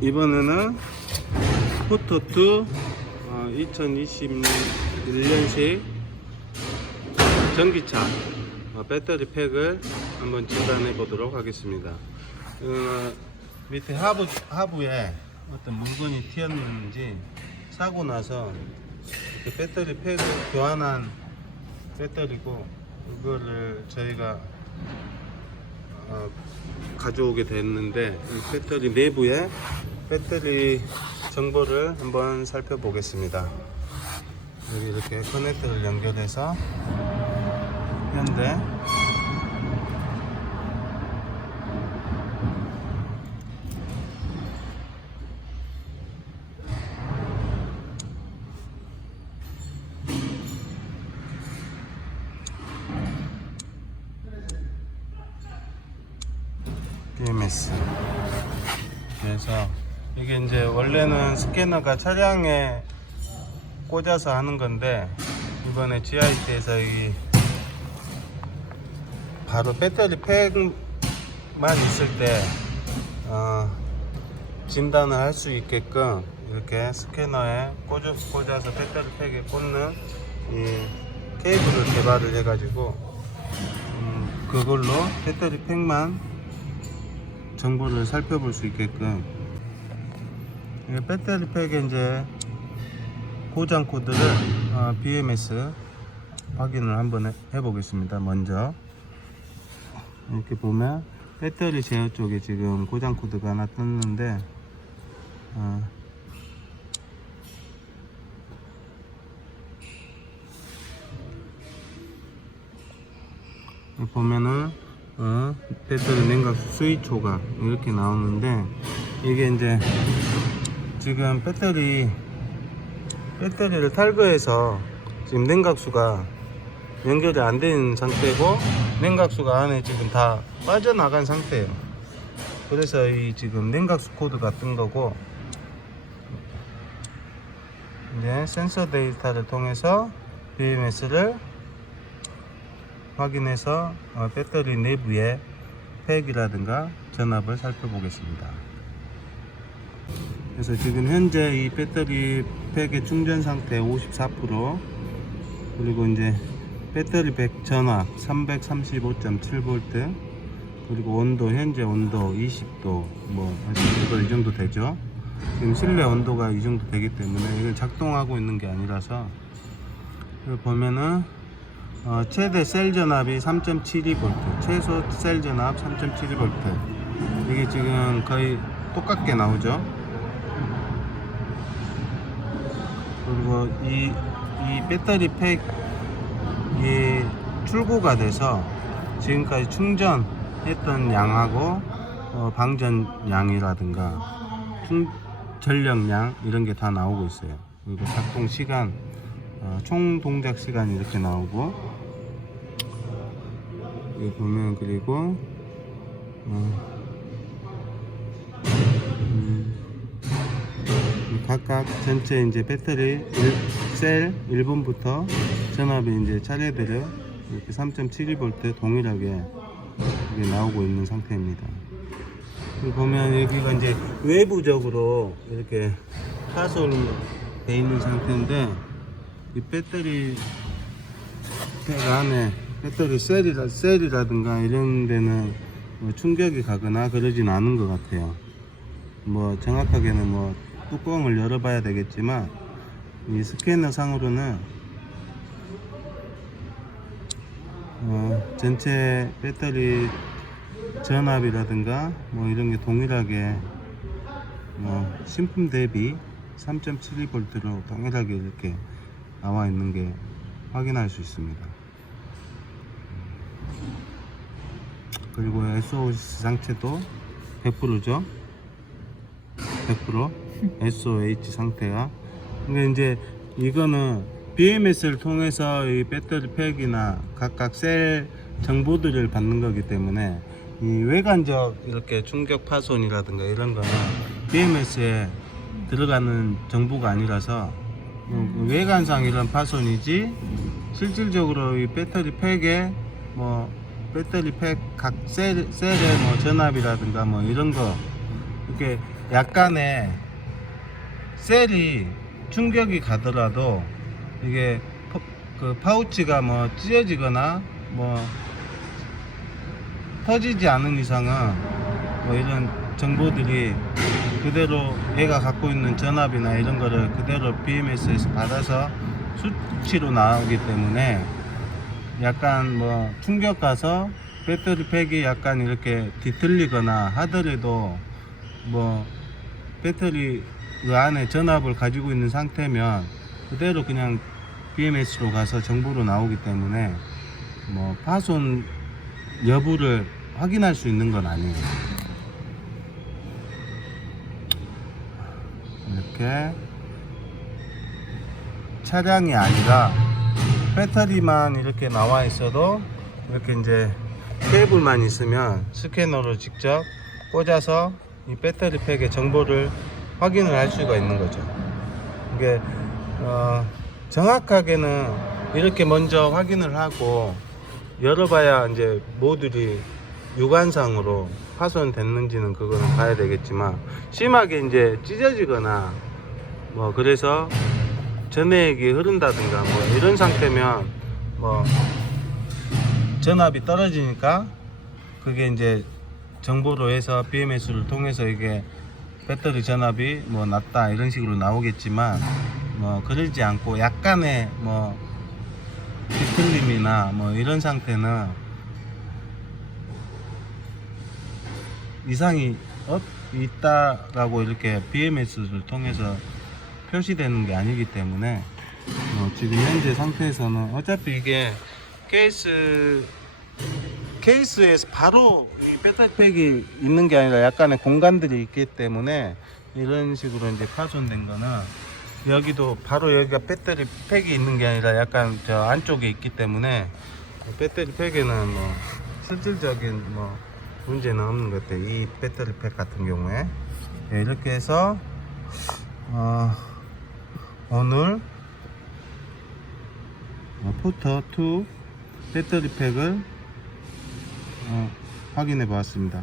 이번에는 포토2 2021년식 전기차 배터리 팩을 한번 진단해 보도록 하겠습니다. 밑에 하부에 어떤 물건이 튀었는지 사고 나서 배터리 팩을 교환한 배터리고, 이거를 저희가 가져오게 됐는데, 이 배터리 내부에 배터리 정보를 한번 살펴보겠습니다. 여기 이렇게 커넥터를 연결해서 현대 BMS. 그래서 이게 이제 원래는 스캐너가 차량에 꽂아서 하는 건데, 이번에 GIT에서 이 바로 배터리 팩만 있을 때 진단을 할 수 있게끔 이렇게 스캐너에 꽂아서 배터리 팩에 꽂는 이 케이블을 개발을 해가지고 그걸로 배터리 팩만 정보를 살펴볼 수 있게끔, 배터리 팩에 이제 고장 코드를 BMS 확인을 한번 해보겠습니다. 먼저 이렇게 보면 배터리 제어 쪽에 지금 고장 코드가 하나 떴는데, 보면은 배터리 냉각수 수위 초가 이렇게 나오는데, 이게 이제 지금 배터리를 탈거해서 지금 냉각수가 연결이 안 된 상태고, 냉각수가 안에 지금 다 빠져나간 상태예요. 그래서 이 지금 냉각수 코드가 뜬 거고, 이제 센서 데이터를 통해서 BMS를 확인해서 배터리 내부의 팩이라든가 전압을 살펴보겠습니다. 그래서 지금 현재 이 배터리 팩의 충전 상태 54%, 그리고 이제 배터리 팩 전압 335.7V, 그리고 온도, 현재 온도 20도, 이 정도 되죠. 지금 실내 온도가 이 정도 되기 때문에 이걸 작동하고 있는 게 아니라서, 여기 보면은 최대 셀 전압이 3.72V, 최소 셀 전압 3.72V. 이게 지금 거의 똑같게 나오죠. 그리고 이 배터리 팩이 출고가 돼서 지금까지 충전했던 양하고 방전 양이라든가 전력량 이런 게 다 나오고 있어요. 그리고 작동 시간, 총 동작 시간이 이렇게 나오고, 여기 보면 그리고 각각 전체 이제 배터리 셀 1번부터 전압이 이제 차례대로 이렇게 3.72V 동일하게 이게 나오고 있는 상태입니다. 여기 보면 여기가 이제 외부적으로 이렇게 파손이 되어 있는 상태인데, 이 배터리 팩 안에 배터리 셀이라든가 이런 데는 충격이 가거나 그러진 않은 것 같아요. 정확하게는 뚜껑을 열어봐야 되겠지만, 이 스캐너 상으로는 전체 배터리 전압이라든가 이런 게 동일하게 신품 대비 3.72V로 동일하게 이렇게 나와 있는 게 확인할 수 있습니다. 그리고 SOS 상태도 100%죠. 100% SOH 상태가. 근데 이제 이거는 BMS를 통해서 이 배터리 팩이나 각각 셀 정보들을 받는 거기 때문에, 이 외관적 이렇게 충격 파손이라든가 이런 거는 BMS에 들어가는 정보가 아니라서 외관상 이런 파손이지, 실질적으로 이 배터리 팩에 배터리 팩 각 셀의 전압이라든가 이런 거 이렇게 약간의 셀이 충격이 가더라도 이게 그 파우치가 뭐 찢어지거나 뭐 터지지 않은 이상은 뭐 이런 정보들이 그대로 얘가 갖고 있는 전압이나 이런 거를 그대로 BMS에서 받아서 수치로 나오기 때문에 약간 뭐 충격 가서 배터리 팩이 약간 이렇게 뒤틀리거나 하더라도 뭐 배터리 그 안에 전압을 가지고 있는 상태면 그대로 그냥 BMS로 가서 정보로 나오기 때문에 뭐 파손 여부를 확인할 수 있는 건 아니에요. 이렇게 차량이 아니라 배터리만 이렇게 나와 있어도 이렇게 이제 케이블만 있으면 스캐너로 직접 꽂아서 이 배터리 팩의 정보를 확인을 할 수가 있는 거죠. 이게 정확하게는 이렇게 먼저 확인을 하고 열어봐야 이제 모듈이 육안상으로 파손됐는지는 그거는 봐야 되겠지만, 심하게 이제 찢어지거나 뭐 그래서 전해액이 흐른다든가 뭐 이런 상태면 뭐 전압이 떨어지니까 그게 이제 정보로 해서 BMS를 통해서 이게 배터리 전압이 뭐 낮다 이런 식으로 나오겠지만, 뭐 그러지 않고 약간의 뭐 뒤틀림이나 뭐 이런 상태는 이상이 있다라고 이렇게 BMS를 통해서 표시되는 게 아니기 때문에 지금 현재 상태에서는 어차피 이게 케이스에서 바로 이 배터리 팩이 있는 게 아니라 약간의 공간들이 있기 때문에 이런 식으로 이제 파손된 거는, 여기도 바로 여기가 배터리 팩이 있는 게 아니라 약간 저 안쪽에 있기 때문에 배터리 팩에는 뭐 실질적인 뭐 문제는 없는 것 같아요. 이 배터리 팩 같은 경우에. 네, 이렇게 해서 오늘 포터2 배터리 팩을 확인해 보았습니다.